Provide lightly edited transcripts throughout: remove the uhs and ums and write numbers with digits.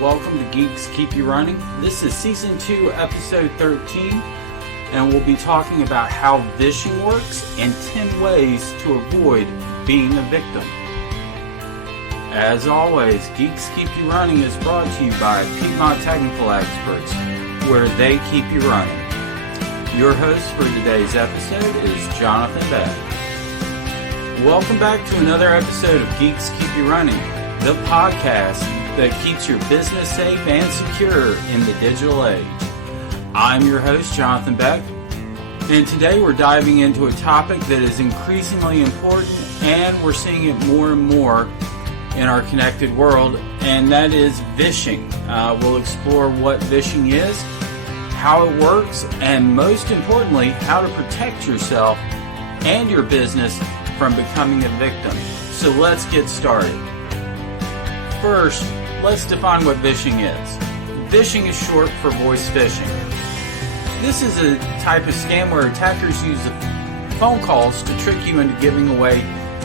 welcome to Geeks Keep You Running. This is Season 2, Episode 13, and we'll be talking about how vishing works and 10 ways to avoid being a victim. As always, Geeks Keep You Running is brought to you by Piedmont Technical Experts, where they keep you running. Your host for today's episode is Jonathan Beck. Welcome back to another episode of Geeks Keep You Running, the podcast that keeps your business safe and secure in the digital age. I'm your host, Jonathan Beck, and today we're diving into a topic that is increasingly important, and we're seeing it more and more in our connected world, and that is vishing. We'll explore what vishing is, how it works, and most importantly, how to protect yourself and your business from becoming a victim. So let's get started. First, let's define what vishing is. Vishing is short for voice phishing. This is a type of scam where attackers use phone calls to trick you into giving away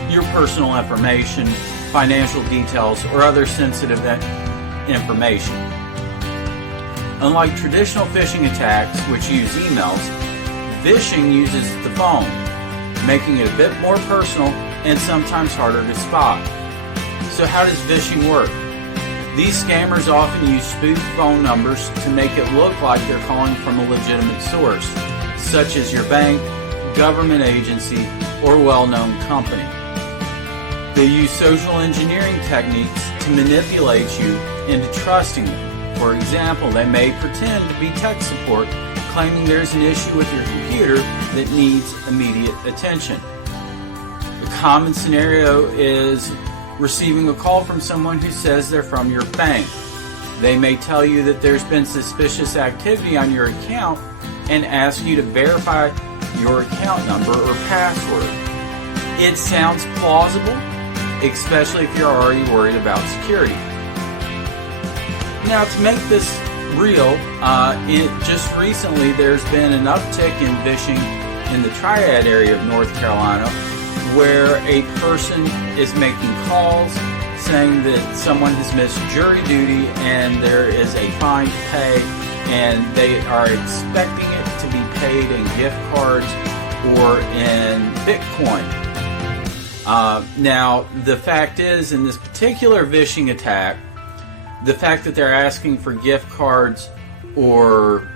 your personal information, financial details, or other sensitive information. Unlike traditional phishing attacks, which use emails, vishing uses the phone, making it a bit more personal and sometimes harder to spot. So how does vishing work? These scammers often use spoofed phone numbers to make it look like they're calling from a legitimate source, such as your bank, government agency, or well-known company. They use social engineering techniques to manipulate you into trusting them. For example, they may pretend to be tech support, claiming there's an issue with your computer that needs immediate attention. A common scenario is receiving a call from someone who says they're from your bank. They may tell you that there's been suspicious activity on your account and ask you to verify your account number or password. It sounds plausible, especially if you're already worried about security. Now, to make this real, just recently there's been an uptick in vishing in the Triad area of North Carolina, where a person is making calls saying that someone has missed jury duty and there is a fine to pay, and they are expecting it to be paid in gift cards or in Bitcoin. Now, the fact is, in this particular vishing attack, the fact that they're asking for gift cards or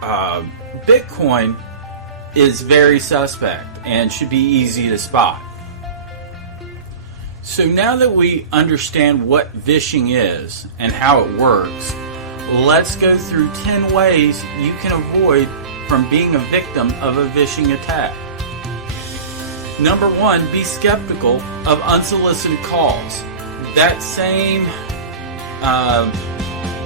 Bitcoin is very suspect and should be easy to spot. So now that we understand what vishing is and how it works, let's go through 10 ways you can avoid from being a victim of a vishing attack. Number 1, be skeptical of unsolicited calls. That same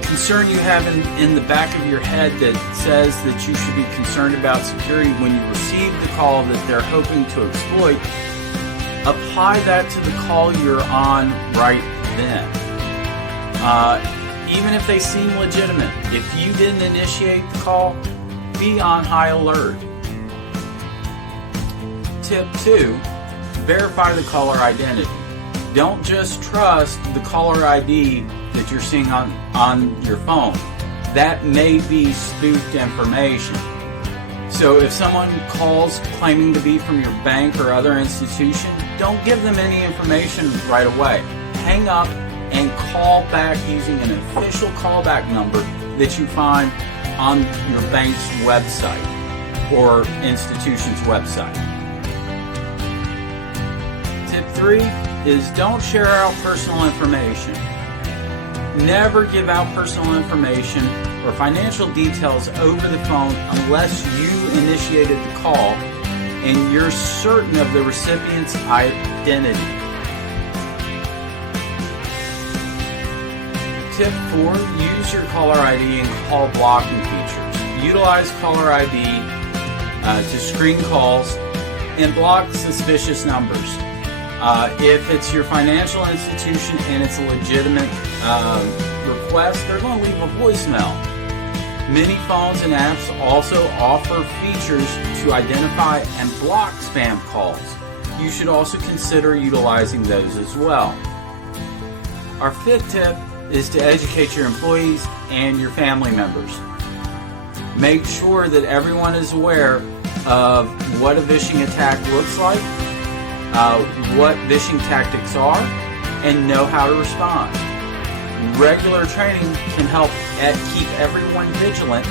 concern you have in the back of your head that says that you should be concerned about security when you receive the call that they're hoping to exploit, apply that to the call you're on right then. Even if they seem legitimate, if you didn't initiate the call, be on high alert. Tip 2, verify the caller identity. Don't just trust the caller ID that you're seeing on your phone. That may be spoofed information. So if someone calls claiming to be from your bank or other institution, don't give them any information right away. Hang up and call back using an official callback number that you find on your bank's website or institution's website. Tip 3 is don't share out personal information. Never give out personal information or financial details over the phone unless you initiated the call and you're certain of the recipient's identity. Tip 4, use your caller ID and call blocking features. Utilize caller ID to screen calls and block suspicious numbers. If it's your financial institution and it's a legitimate request, they're going to leave a voicemail. Many phones and apps also offer features to identify and block spam calls. You should also consider utilizing those as well. Our fifth tip is to educate your employees and your family members. Make sure that everyone is aware of what a vishing attack looks like, what vishing tactics are, and know how to respond. Regular training can help keep everyone vigilant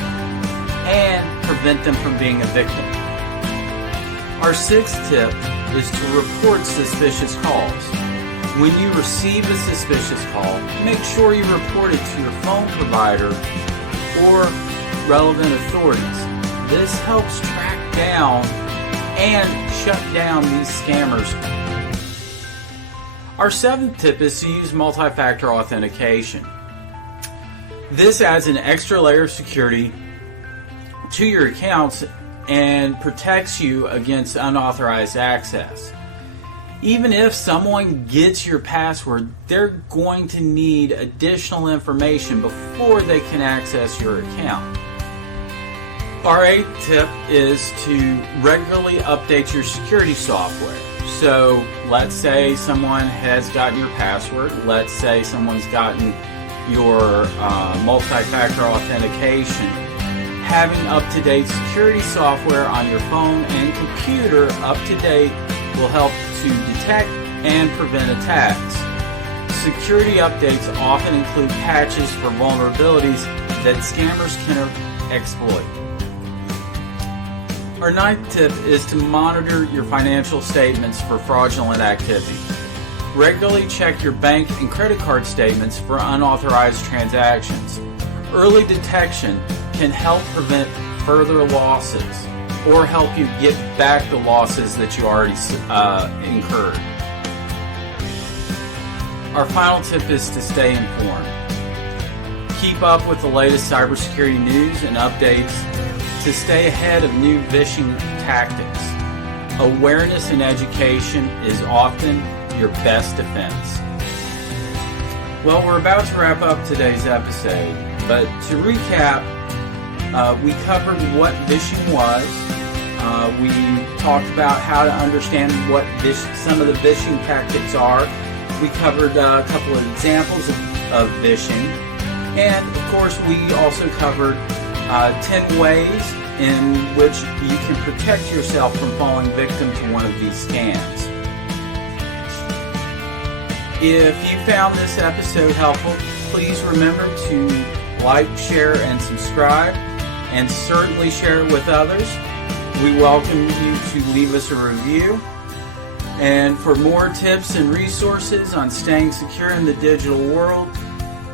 and prevent them from being a victim. Our sixth tip is to report suspicious calls. When you receive a suspicious call, make sure you report it to your phone provider or relevant authorities. This helps track down and shut down these scammers. Our seventh tip is to use multi-factor authentication. This adds an extra layer of security to your accounts and protects you against unauthorized access. Even if someone gets your password, they're going to need additional information before they can access your account. Our eighth tip is to regularly update your security software. So let's say someone has gotten your password. Let's say someone's gotten your multi-factor authentication. Having up-to-date security software on your phone and computer up-to-date will help to detect and prevent attacks. Security updates often include patches for vulnerabilities that scammers can exploit. Our ninth tip is to monitor your financial statements for fraudulent activity. Regularly check your bank and credit card statements for unauthorized transactions. Early detection can help prevent further losses or help you get back the losses that you already incurred. Our final tip is to stay informed. Keep up with the latest cybersecurity news and updates to stay ahead of new vishing tactics. Awareness and education is often your best defense. Well, we're about to wrap up today's episode, but to recap, we covered what vishing was. We talked about how to understand what some of the vishing tactics are. We covered a couple of examples of vishing. And, of course, we also covered 10 ways in which you can protect yourself from falling victim to one of these scams. If you found this episode helpful, please remember to like, share, and subscribe, and certainly share it with others. We welcome you to leave us a review. And for more tips and resources on staying secure in the digital world,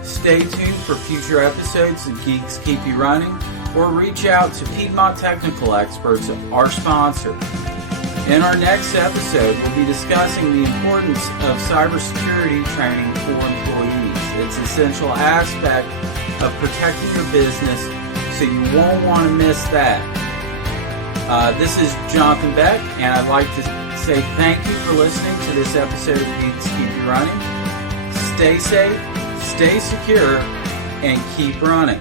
stay tuned for future episodes of Geeks Keep You Running, or reach out to Piedmont Technical Experts, our sponsor. In our next episode, we'll be discussing the importance of cybersecurity training for employees. It's an essential aspect of protecting your business, so you won't want to miss that. This is Jonathan Beck, and I'd like to say thank you for listening to this episode of Geeks Keep You Running. Stay safe, stay secure, and keep running.